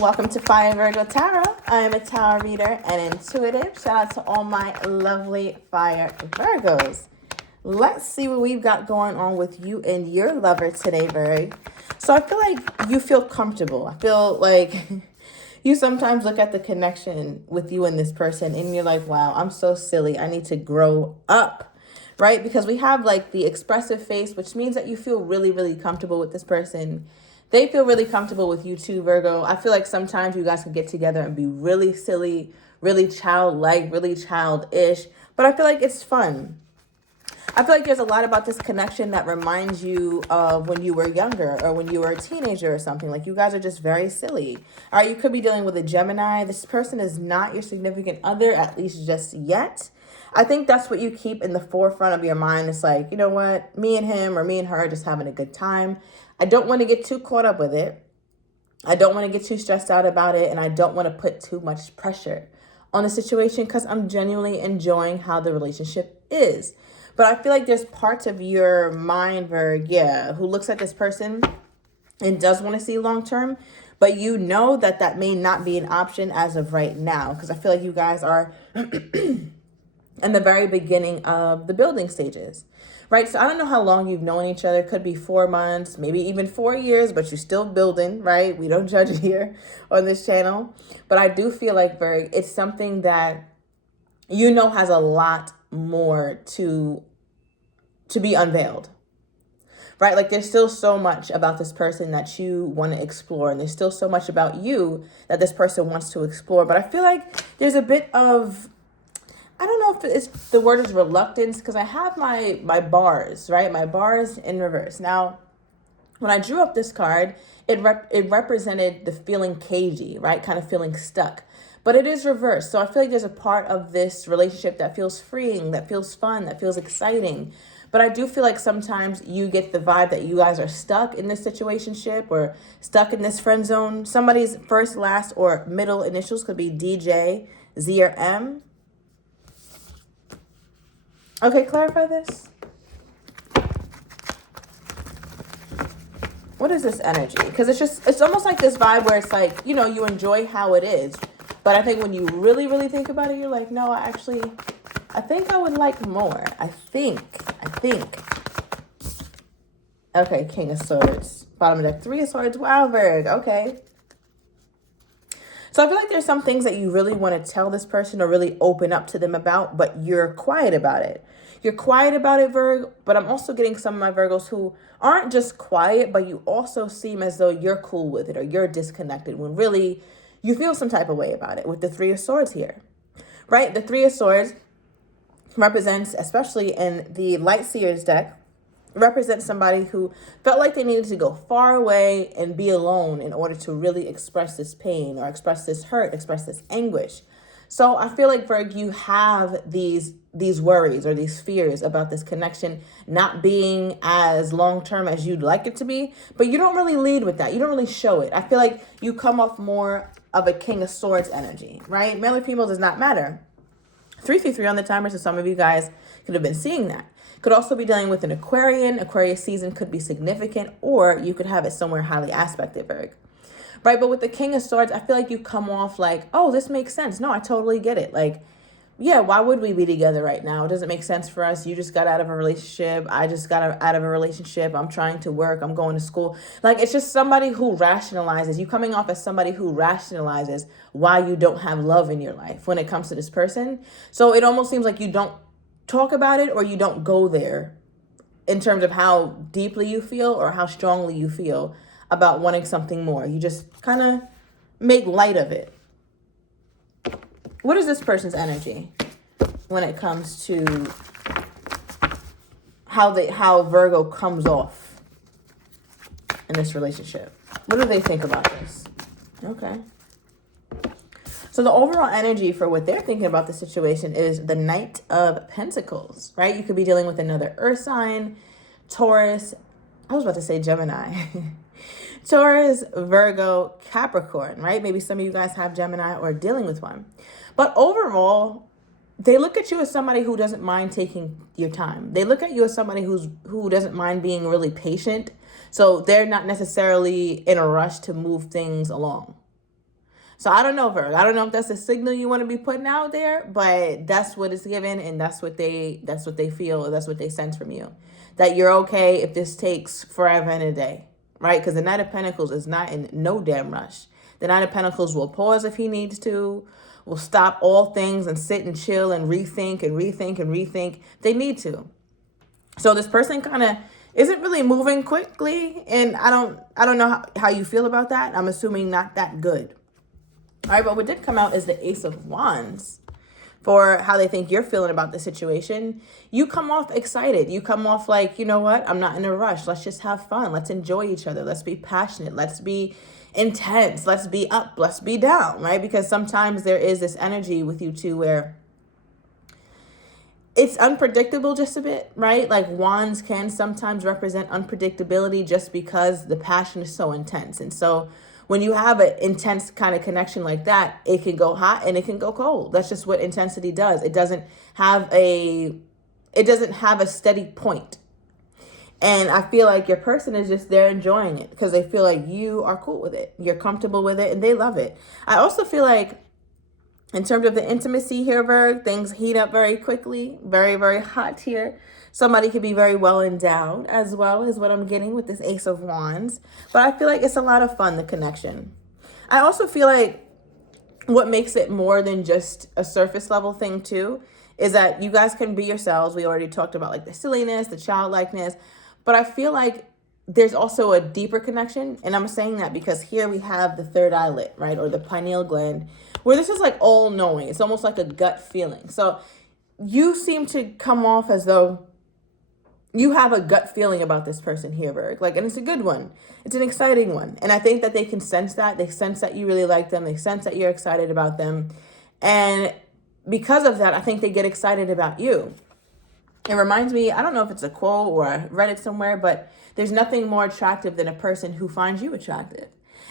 Welcome to Fire Virgo Tarot. I am a tarot reader and intuitive. Shout out to all my lovely Fire Virgos. Let's see what we've got going on with you and your lover today, Virg. So I feel like you feel comfortable. I feel like you sometimes look at the connection with you and this person and you're like, wow, I'm so silly. I need to grow up, right? Because we have like the expressive face, which means that you feel really, really comfortable with this person. They feel really comfortable with you too, Virgo. I feel like sometimes you guys can get together and be really silly, really childlike, really childish. But I feel like it's fun. I feel like there's a lot about this connection that reminds you of when you were younger or when you were a teenager or something. Like you guys are just very silly. All right, you could be dealing with a Gemini. This person is not your significant other, at least just yet. I think that's what you keep in the forefront of your mind. It's like, you know what? Me and him or me and her are just having a good time. I don't want to get too caught up with it. I don't want to get too stressed out about it. And I don't want to put too much pressure on the situation because I'm genuinely enjoying how the relationship is. But I feel like there's parts of your mind, Virg, who looks at this person and does want to see long-term. But you know that that may not be an option as of right now. Because I feel like you guys are in the very beginning of the building stages. Right, so I don't know how long you've known each other. Could be 4 months, maybe even 4 years, but you're still building, right? We don't judge here on this channel. But I do feel like, Virg, it's something that you know has a lot more to be unveiled. Right, like there's still so much about this person that you want to explore. And there's still so much about you that this person wants to explore. But I feel like there's a bit of... I don't know if it's the word is reluctance because I have my bars, right? My bars in reverse. Now, when I drew up this card, it represented the feeling cagey, right? Kind of feeling stuck. But it is reversed. So I feel like there's a part of this relationship that feels freeing, that feels fun, that feels exciting. But I do feel like sometimes you get the vibe that you guys are stuck in this situationship or stuck in this friend zone. Somebody's first, last, or middle initials could be DJ, Z, or M. Okay, clarify this. What is this energy? Because it's almost like this vibe where it's like, you know, you enjoy how it is. But I think when you really, really think about it, you're like, no, I think I would like more. I think. Okay, King of Swords. Bottom of deck, 3 of Swords. Wow, Virg. Okay. So I feel like there's some things that you really want to tell this person or really open up to them about, but you're quiet about it. You're quiet about it, Virg, but I'm also getting some of my Virgos who aren't just quiet, but you also seem as though you're cool with it or you're disconnected when really you feel some type of way about it with the 3 of Swords here, right? The 3 of Swords represents, especially in the Light Seers deck, represents somebody who felt like they needed to go far away and be alone in order to really express this pain or express this hurt, express this anguish. So I feel like, Virg, you have these worries or these fears about this connection not being as long-term as you'd like it to be, but you don't really lead with that. You don't really show it. I feel like you come off more of a King of Swords energy, right? Male or female does not matter. 333 on the timer, so some of you guys could have been seeing that. Could also be dealing with an Aquarian. Aquarius season could be significant, or you could have it somewhere highly aspected, Virg. Right, but with the King of Swords, I feel like you come off like, oh, this makes sense. No, I totally get it. Like, yeah, why would we be together right now? It doesn't make sense for us. You just got out of a relationship. I just got out of a relationship. I'm trying to work. I'm going to school. Like, it's just somebody who rationalizes. You coming off as somebody who rationalizes why you don't have love in your life when it comes to this person. So it almost seems like you don't talk about it or you don't go there in terms of how deeply you feel or how strongly you feel about wanting something more. You just kind of make light of it. What is this person's energy when it comes to how Virgo comes off in this relationship? What do they think about this? Okay. So the overall energy for what they're thinking about the situation is the Knight of Pentacles, right? You could be dealing with another earth sign, Taurus. I was about to say Gemini. Taurus, Virgo, Capricorn, right? Maybe some of you guys have Gemini or are dealing with one. But overall, they look at you as somebody who doesn't mind taking your time. They look at you as somebody who doesn't mind being really patient. So they're not necessarily in a rush to move things along. So I don't know, Virgo. I don't know if that's a signal you want to be putting out there, but that's what it's given, and that's what they feel, or that's what they sense from you. That you're okay if this takes forever and a day, right? Because the Knight of Pentacles is not in no damn rush. The Knight of Pentacles will pause if he needs to, will stop all things and sit and chill and rethink and rethink and rethink. They need to. So this person kind of isn't really moving quickly, and I don't know how you feel about that. I'm assuming not that good. All right, but what did come out is the Ace of Wands for how they think you're feeling about the situation. You come off excited. You come off like, you know what? I'm not in a rush. Let's just have fun. Let's enjoy each other. Let's be passionate. Let's be intense. Let's be up. Let's be down, right? Because sometimes there is this energy with you two where it's unpredictable just a bit, right? Like wands can sometimes represent unpredictability just because the passion is so intense. And so when you have an intense kind of connection like that, it can go hot and it can go cold. That's just what intensity does. It doesn't have a steady point. And I feel like your person is just there enjoying it because they feel like you are cool with it. You're comfortable with it and they love it. I also feel like in terms of the intimacy here, Virgo, things heat up very quickly, very, very hot here. Somebody could be very well endowed as well, is what I'm getting with this Ace of Wands. But I feel like it's a lot of fun, the connection. I also feel like what makes it more than just a surface level thing too is that you guys can be yourselves. We already talked about like the silliness, the childlikeness. But I feel like there's also a deeper connection. And I'm saying that because here we have the third eyelid, right? Or the pineal gland, where this is like all knowing. It's almost like a gut feeling. So you seem to come off as though you have a gut feeling about this person here, Virgo. Like, and it's a good one. It's an exciting one. And I think that they can sense that. They sense that you really like them. They sense that you're excited about them. And because of that, I think they get excited about you. It reminds me, I don't know if it's a quote or I read it somewhere, but there's nothing more attractive than a person who finds you attractive.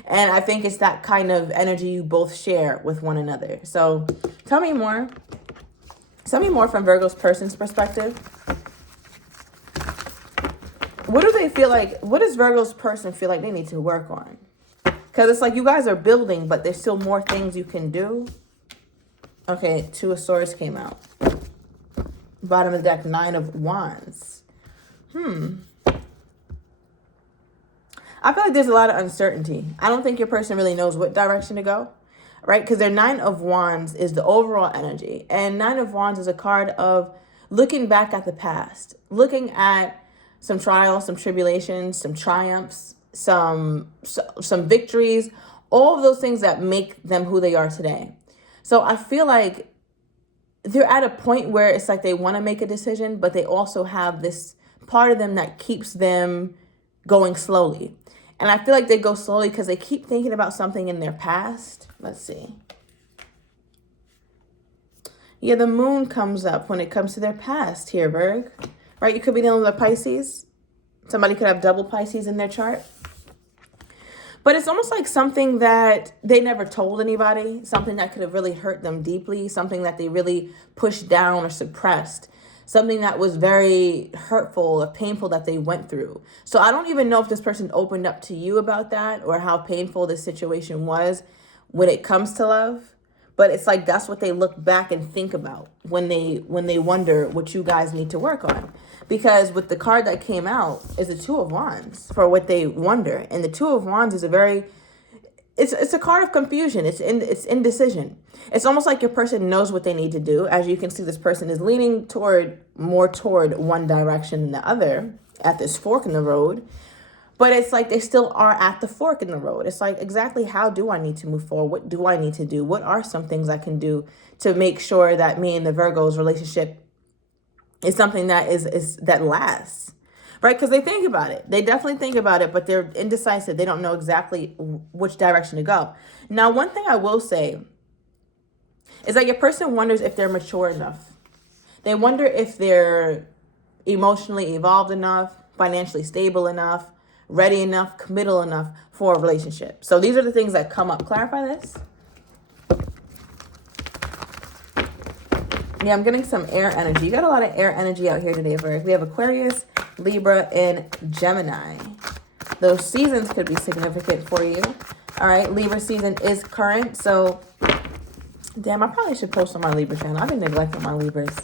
And I think it's that kind of energy you both share with one another. So tell me more. Tell me more from Virgo's person's perspective. What do they feel like? What does Virgo's person feel like they need to work on? Because it's like you guys are building, but there's still more things you can do. Okay, Two of Swords came out. Bottom of the deck, Nine of Wands. I feel like there's a lot of uncertainty. I don't think your person really knows what direction to go, right? Because their Nine of Wands is the overall energy. And Nine of Wands is a card of looking back at the past, looking at some trials, some tribulations, some triumphs, some victories, all of those things that make them who they are today. So I feel like they're at a point where it's like they want to make a decision, but they also have this part of them that keeps them going slowly. And I feel like they go slowly because they keep thinking about something in their past. Let's see. Yeah, the moon comes up when it comes to their past here, Virgo. Right? You could be dealing with a Pisces. Somebody could have double Pisces in their chart. But it's almost like something that they never told anybody, something that could have really hurt them deeply, something that they really pushed down or suppressed, something that was very hurtful or painful that they went through. So I don't even know if this person opened up to you about that or how painful this situation was when it comes to love. But it's like that's what they look back and think about when they wonder what you guys need to work on. Because with the card that came out is the Two of Wands for what they wonder. And the Two of Wands is it's a card of confusion. It's indecision. It's almost like your person knows what they need to do. As you can see, this person is leaning more toward one direction than the other at this fork in the road. But it's like they still are at the fork in the road. It's like, exactly how do I need to move forward? What do I need to do? What are some things I can do to make sure that me and the Virgo's relationship is something that that lasts, right? Because they think about it. They definitely think about it, but they're indecisive. They don't know exactly which direction to go. Now, one thing I will say is that your person wonders if they're mature enough. They wonder if they're emotionally evolved enough, financially stable enough, ready enough, committal enough for a relationship. So these are the things that come up. Clarify this. Yeah, I'm getting some air energy. You got a lot of air energy out here today, Virgo. We have Aquarius, Libra, and Gemini. Those seasons could be significant for you. All right, Libra season is current, so damn, I probably should post on my Libra channel. I've been neglecting my Libras.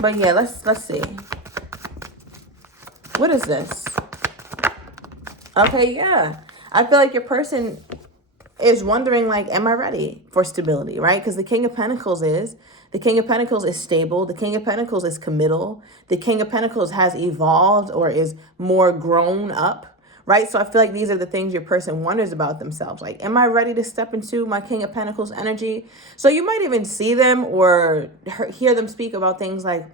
But yeah, let's see. What is this? Okay, yeah. I feel like your person is wondering, like, am I ready for stability, right? Because the King of Pentacles is stable. The King of Pentacles is committal. The King of Pentacles has evolved or is more grown up, right? So I feel like these are the things your person wonders about themselves. Like, am I ready to step into my King of Pentacles energy? So you might even see them or hear them speak about things like,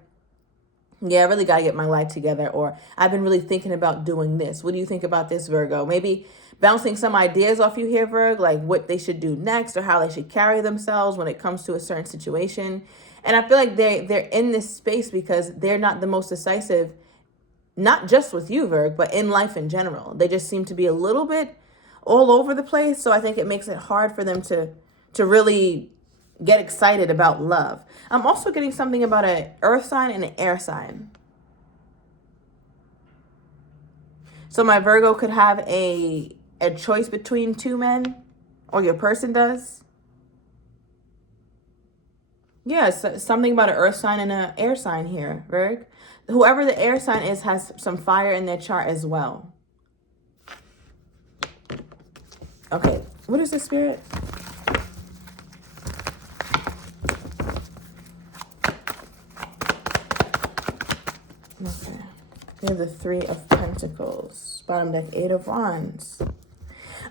yeah, I really got to get my life together, or I've been really thinking about doing this. What do you think about this, Virgo? Maybe bouncing some ideas off you here, Virgo, like what they should do next or how they should carry themselves when it comes to a certain situation. And I feel like they're in this space because they're not the most decisive, not just with you, Virgo, but in life in general. They just seem to be a little bit all over the place. So I think it makes it hard for them to really get excited about love. I'm also getting something about an earth sign and an air sign. So my Virgo could have a choice between two men, or your person does. Yeah, something about an earth sign and an air sign here, Virgo. Whoever the air sign is has some fire in their chart as well. Okay, what is the Spirit? Okay. We have the Three of Pentacles. Bottom deck, Eight of Wands.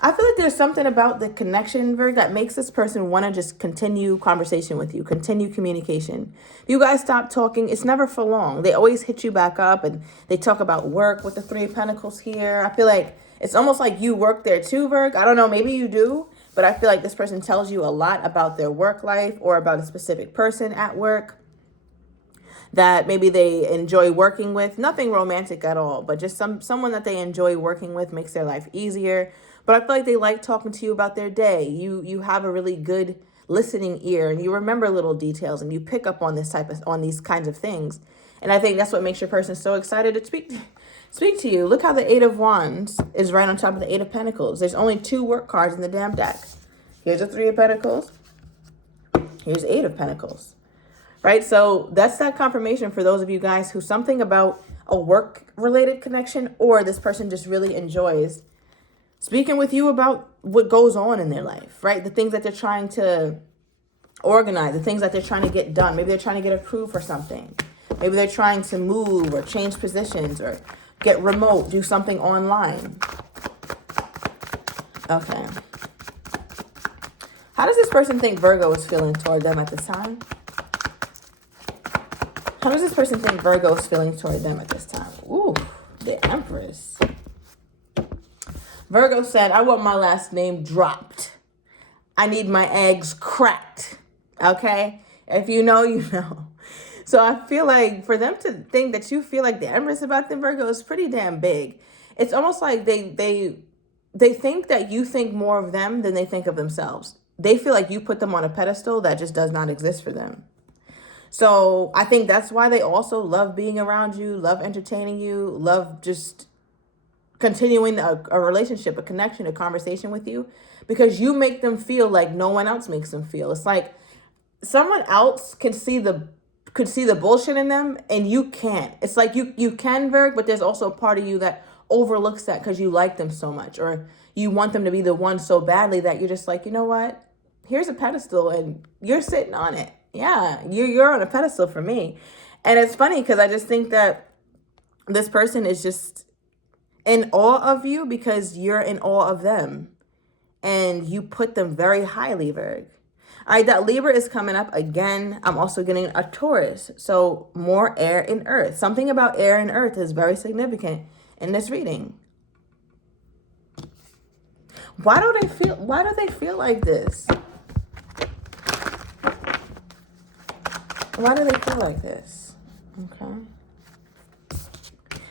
I feel like there's something about the connection, Virgo, that makes this person want to just continue conversation with you, continue communication. If you guys stop talking, it's never for long. They always hit you back up and they talk about work with the Three of Pentacles here. I feel like it's almost like you work there too, Virgo. I don't know, maybe you do, but I feel like this person tells you a lot about their work life or about a specific person at work that maybe they enjoy working with. Nothing romantic at all, but just someone that they enjoy working with, makes their life easier. But I feel like they like talking to you about their day. You have a really good listening ear and you remember little details and you pick up on on these kinds of things. And I think that's what makes your person so excited to speak to you. Look how the Eight of Wands is right on top of the Eight of Pentacles. There's only two work cards in the damn deck. Here's a Three of Pentacles. Here's Eight of Pentacles. Right? So that's that confirmation for those of you guys who something about a work-related connection, or this person just really enjoys speaking with you about what goes on in their life, right? The things that they're trying to organize, the things that they're trying to get done. Maybe they're trying to get approved for something. Maybe they're trying to move or change positions or get remote, do something online. Okay. How does this person think Virgo is feeling toward them at this time? How does this person think Virgo is feeling toward them at this time? Ooh, the Empress. Virgo said, I want my last name dropped. I need my eggs cracked. Okay? If you know, you know. So I feel like for them to think that you feel like the Empress about them, Virgo, is pretty damn big. It's almost like they think that you think more of them than they think of themselves. They feel like you put them on a pedestal that just does not exist for them. So I think that's why they also love being around you, love entertaining you, love just continuing a relationship, a connection, a conversation with you, because you make them feel like no one else makes them feel. It's like someone else could see the bullshit in them and you can't. It's like you can, Virg, but there's also a part of you that overlooks that because you like them so much, or you want them to be the one so badly that you're just like, you know what? Here's a pedestal and you're sitting on it. Yeah, you're on a pedestal for me. And it's funny because I just think that this person is just in awe of you because you're in awe of them. And you put them very highly, Virg. All right, that Libra is coming up again. I'm also getting a Taurus. So more air and earth. Something about air and earth is very significant in this reading. Why do they feel like this? Why do they feel like this? Okay.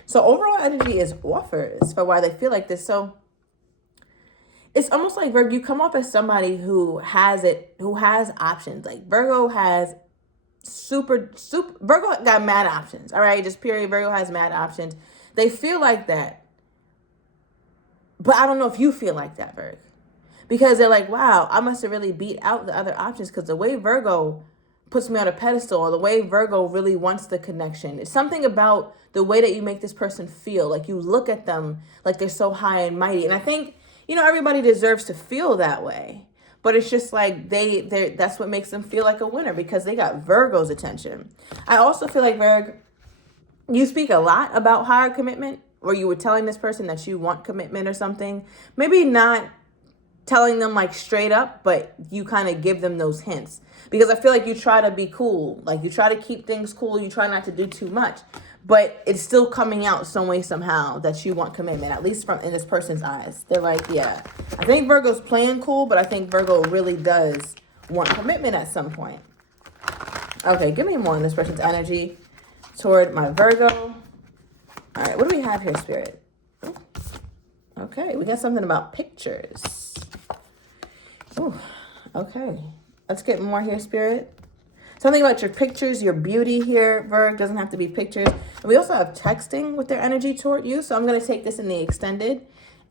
So overall energy is offers for why they feel like this. So it's almost like, Virgo, you come off as somebody who has options. Like Virgo has Virgo got mad options. All right, just period. Virgo has mad options. They feel like that. But I don't know if you feel like that, Virg. Because they're like, wow, I must have really beat out the other options, because the way Virgo puts me on a pedestal, or the way Virgo really wants the connection, it's something about the way that you make this person feel. Like, you look at them like they're so high and mighty. And I think, you know, everybody deserves to feel that way. But it's just like that's what makes them feel like a winner, because they got Virgo's attention. I also feel like, Virg, you speak a lot about higher commitment, or you were telling this person that you want commitment or something. Maybe not telling them like straight up, but you kind of give them those hints, because I feel like you try to be cool. Like, you try to keep things cool. You try not to do too much, but it's still coming out some way, somehow, that you want commitment, at least from in this person's eyes. They're like, yeah, I think Virgo's playing cool, but I think Virgo really does want commitment at some point. Okay, give me more on this person's energy toward my Virgo. All right, what do we have here, Spirit? Okay, we got something about pictures. Oh, okay. Let's get more here, Spirit. Something about your pictures, your beauty here, Virg. Doesn't have to be pictures. And we also have texting with their energy toward you. So I'm going to take this in the extended.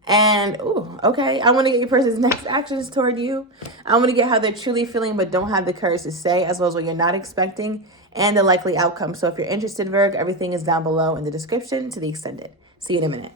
And, ooh, okay. I want to get your person's next actions toward you. I want to get how they're truly feeling but don't have the courage to say, as well as what you're not expecting, and the likely outcome. So if you're interested, Virg, everything is down below in the description to the extended. See you in a minute.